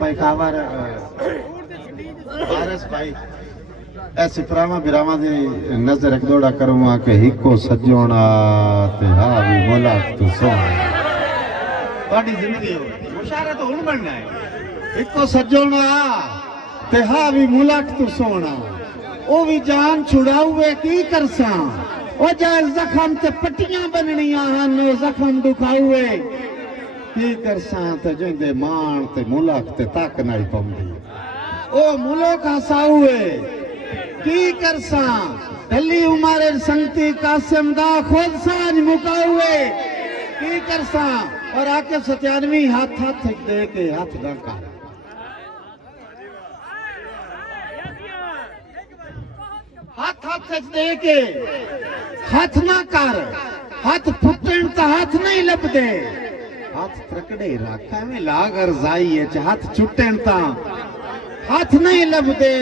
भाई खावर आरएस भाई ऐसे प्रामा बिरामा दी नजर एक दौड़ा करूँगा कि हिको सजोना ते हाँ भी मोला तू सोना बड़ी जिंदगी हो मुशारा तो हुन बनना है हिको सजोना ते हाँ भी मोला तू सोना ओ भी जान छुड़ाऊए की करसा ओ जाए जख्म ते पट्टियां बननियां हन जख्म दुखाऊए की करसा ते जिंदे मान ते मुलक ते तक नहीं पौंदी ओ मुलक हसाऊए की करसा ढली उमारे संगती कासिम दा खुद साज मुकाऊए की करसा और आके 97 हाथ हाथ दे के हाथ ना कर हाथ हाथ दे के हाथ ना कर हाथ फुटन ता हाथ नहीं लपदे हाथ त्रकड़े रखा में लागर जाई है हाथ छुटन ता हाथ नहीं लभदे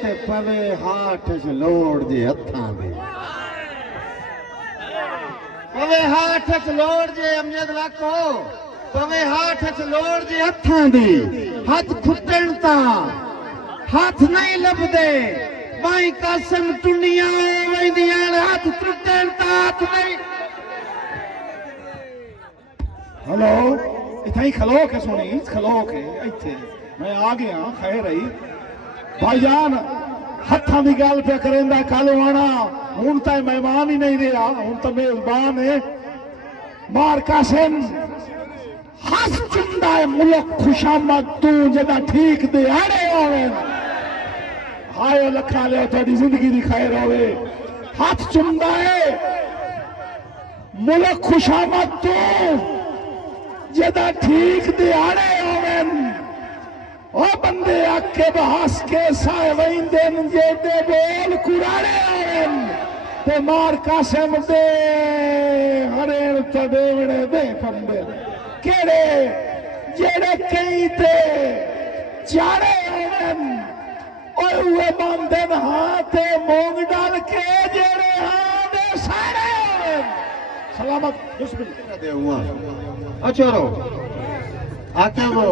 ते पवे हाथ च लोड़ जे हत्थां दे पवे हाथ च लोड़ जे अमजद लाखो पवे हाथ च लोड़ जे हत्थां दे हाथ खुटण ता हाथ नहीं लभदे भाई कासिम टुंडियां वेंदियां हाथ टुटण ता हाथ नहीं हेलो इथे खलो के सुनी खलो के इथे मैं आ गया खैर आई भाईजान हथा की गल पे करेंदा कल आना हूं तो मेहमान ही नहीं रहा हूं तो मेजबान है मार कासिम हस चुंदा है मुल्क खुशामद तू जदा ठीक दे आड़े होवे हाय लखा ले थोड़ी जिंदगी दी खैर होवे हाथ चुंदा है मुल्क खुशामद तू जदा ठीक दे आड़े होवे ओ बंदे आके बहस के साए वहींदे जे दे बोल कुराड़े आवन ते मार कासिम दे हरेण ते देवड़े दे फंदे केड़े जेड़े कई ते चाड़े आवन ओए हुए बंदन हां ते मोंग डाल के जेड़े हां दे सारे आवन सलामत बिस्मिल्लाह दे हुआ अचरो आके वो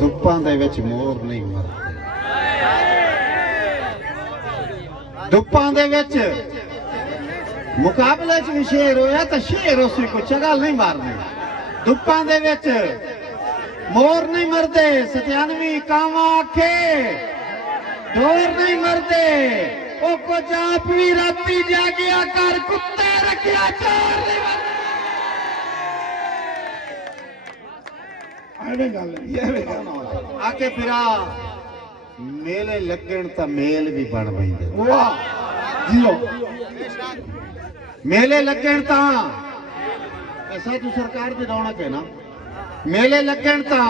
धुप्पां दे विच मोर नहीं मरदे धुप्पां दे विच मुकाबले च भी शेर होया तो शेर उसी को चगल नहीं मारनी धुप्पां दे विच मोर नहीं मरदे 97 कावां आखे डोर नहीं मरदे ओ को जाप भी राती जागिया कर कुत्ते रखिया चोर नहीं मरदे आके फिरा मेले लगन ता मेल भी बन बैठे मेले लगन ता ऐसा तो सरकार की रौनक है ना मेले लगन ता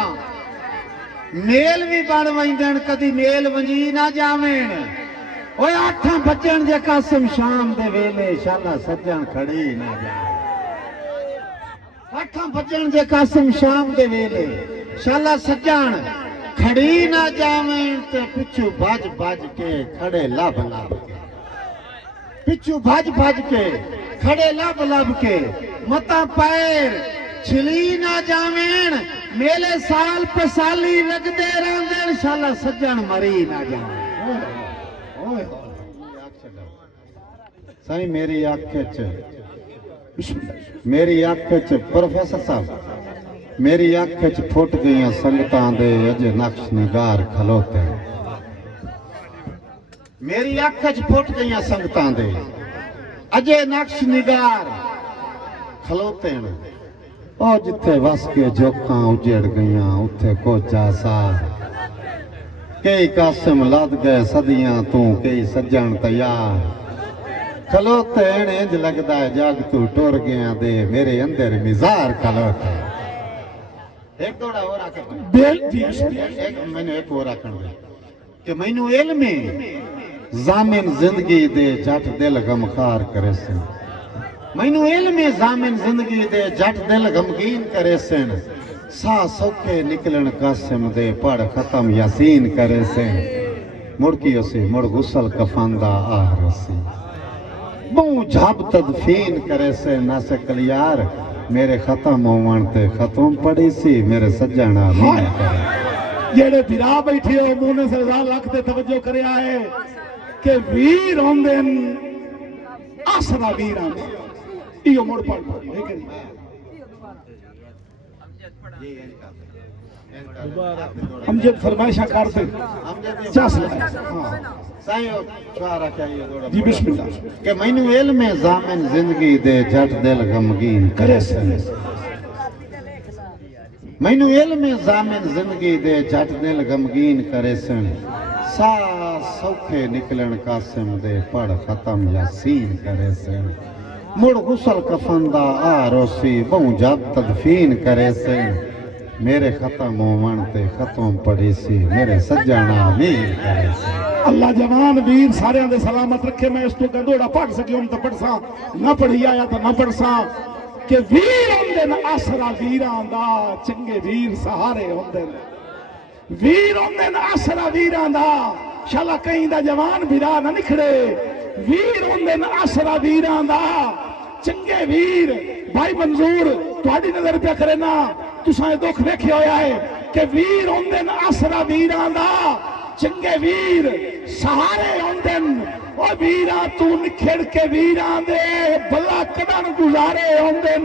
मेल भी बन बैठन कदी मेल वंजी ना जावेन ओए 8 बजन जे कासिम शाम दे वेले शाला सज्जन खड़ी ना जावे 8 बजन जे कासिम शाम दे वेले शाला सज्जन खड़ी ना जावें ते पिछू भज भज के खड़े लब लब के पिछू भज भज के खड़े लब लब के मता पैर छिली ना जावें मेले साल पसाली लगदे रहंदे शाला सज्जन मरी ना जावे साईं मेरी आंख मेरी आंख च प्रोफेसर साहब मेरी आंख च फुट गई संगतां दे अजे नक्श निगार खलोते मेरी आंख च फुट गई संगतां दे अजे नक्श निगार खलोते ओ जिथे वस के जोखां उजड़ गई उथे कोचा सार कई कासिम लद गए सदियां तू कई सज्जन तैयार खलोते इंज लगदा है जग तू टुर गया दे मेरे अंदर मिजार खलोते एक दौड़ा और एक मैंने एक और आखण दे कि मैनू इल्म जामिन जिंदगी दे जट दिल गमखार करे सन मैनू इल्म जामिन जिंदगी दे जट दिल गमगीन करे सन सा सौखे निकलन कासिम दे पढ़ खत्म यासीन करे सन मुड़की उसे मुड़ गुसल कफांदा आह रसी मुंह झप तदफीन करे से नस कलियार मेरे खत्म होवन ते खत्म पड़ी सी मेरे सज्जन आमीन करे जेड़े बिरा बैठे हो मुंह ने सरदार लख ते तवज्जो करया है कि वीर होंदे आसरा वीर आंदे इहो मुड़ पढ़ नहीं करी अमजद फरमाइशा करते चस हां जी बिस्मिल्लाह कि मैनू इल्म है जामिन जिंदगी दे जट दिल गमगीन करे सन मैनू इल्म है जामिन जिंदगी दे जट दिल गमगीन करे सन सा सौखे निकलन कासिम दे पढ़ खत्म यासीन करे सन मुड़ गुसल कफन दा आ रोसी बहु जब तदफीन करे सन मेरे खत्म होवन ते खत्म पड़ी सी मेरे सज्जना वीर करे सी अल्लाह जवान वीर सारे दे सलामत रखे मैं इस तो कहदोड़ा पढ़ सकी हूं तो पढ़ सा ना पढ़ी आया तो ना पढ़ सा कि वीर होंदे न आसरा वीरां दा चंगे वीर सहारे होंदे न वीर होंदे न आसरा वीरां दा शाला कहीं दा जवान वीरा ना निखड़े वीर होंदे न आसरा वीरां दा चंगे वीर भाई मंजूर तुहाडी नजर पे करे ना तुसां दुख वेख्या होया है कि वीर होंदे न आसरा वीरां दा चंगे वीर सहारे होंदे ओ वीरा तू निखड़ के वीरां दे भला कदन गुजारे होंदे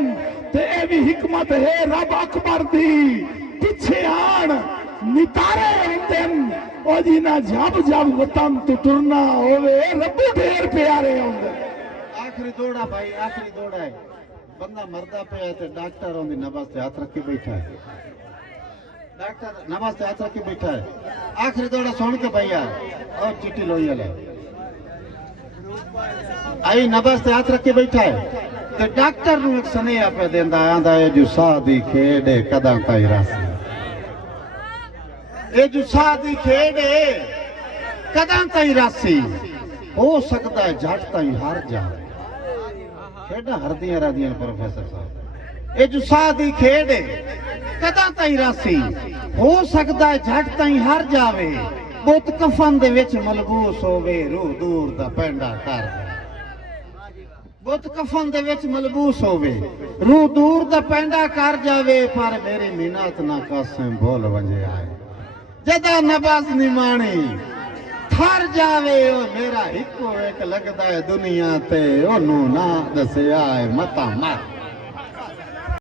ते ए भी हिकमत है रब अकबर दी पीछे आन नितारे होंदे ओ जिना जब जब वतन तू टुरना होवे रब्बू ढेर प्यारे होंदे आखिरी दौड़ा भाई आखिरी दौड़ा है बंदा मरदा पे ते डॉक्टर ओंदी नबज ते हाथ रख के बैठा है डॉक्टर नमाज ते हाथ रख के बैठा है आखिरी दौड़ा सुन के भैया और चिट्ठी लोई ले आई नमाज ते हाथ रख के बैठा है ते डॉक्टर नु एक सनेहा पे देंदा आंदा है जो सादी खेड़ कदा ताई रासी ए जो सादी खेड़ कदा ताई रासी हो सकता है जट ताई हार जाए खेड़ा हरदियां रहदियां प्रोफेसर साहब ए जो सादी खेड़ कदा ताई रासी हो सकता है झट ताई हार जावे बुत कफन दे विच मलबूस होवे रूह दूर दा पेंडा कर बुत कफन दे विच मलबूस होवे रूह दूर दा पेंडा कर जावे पर मेरी मिन्नत ना कासिम बोल वंजे आए जदा नबाज निमाणी थर जावे ओ मेरा हिको एक लगदा है दुनिया ते ओनू ना दसिया है मता मत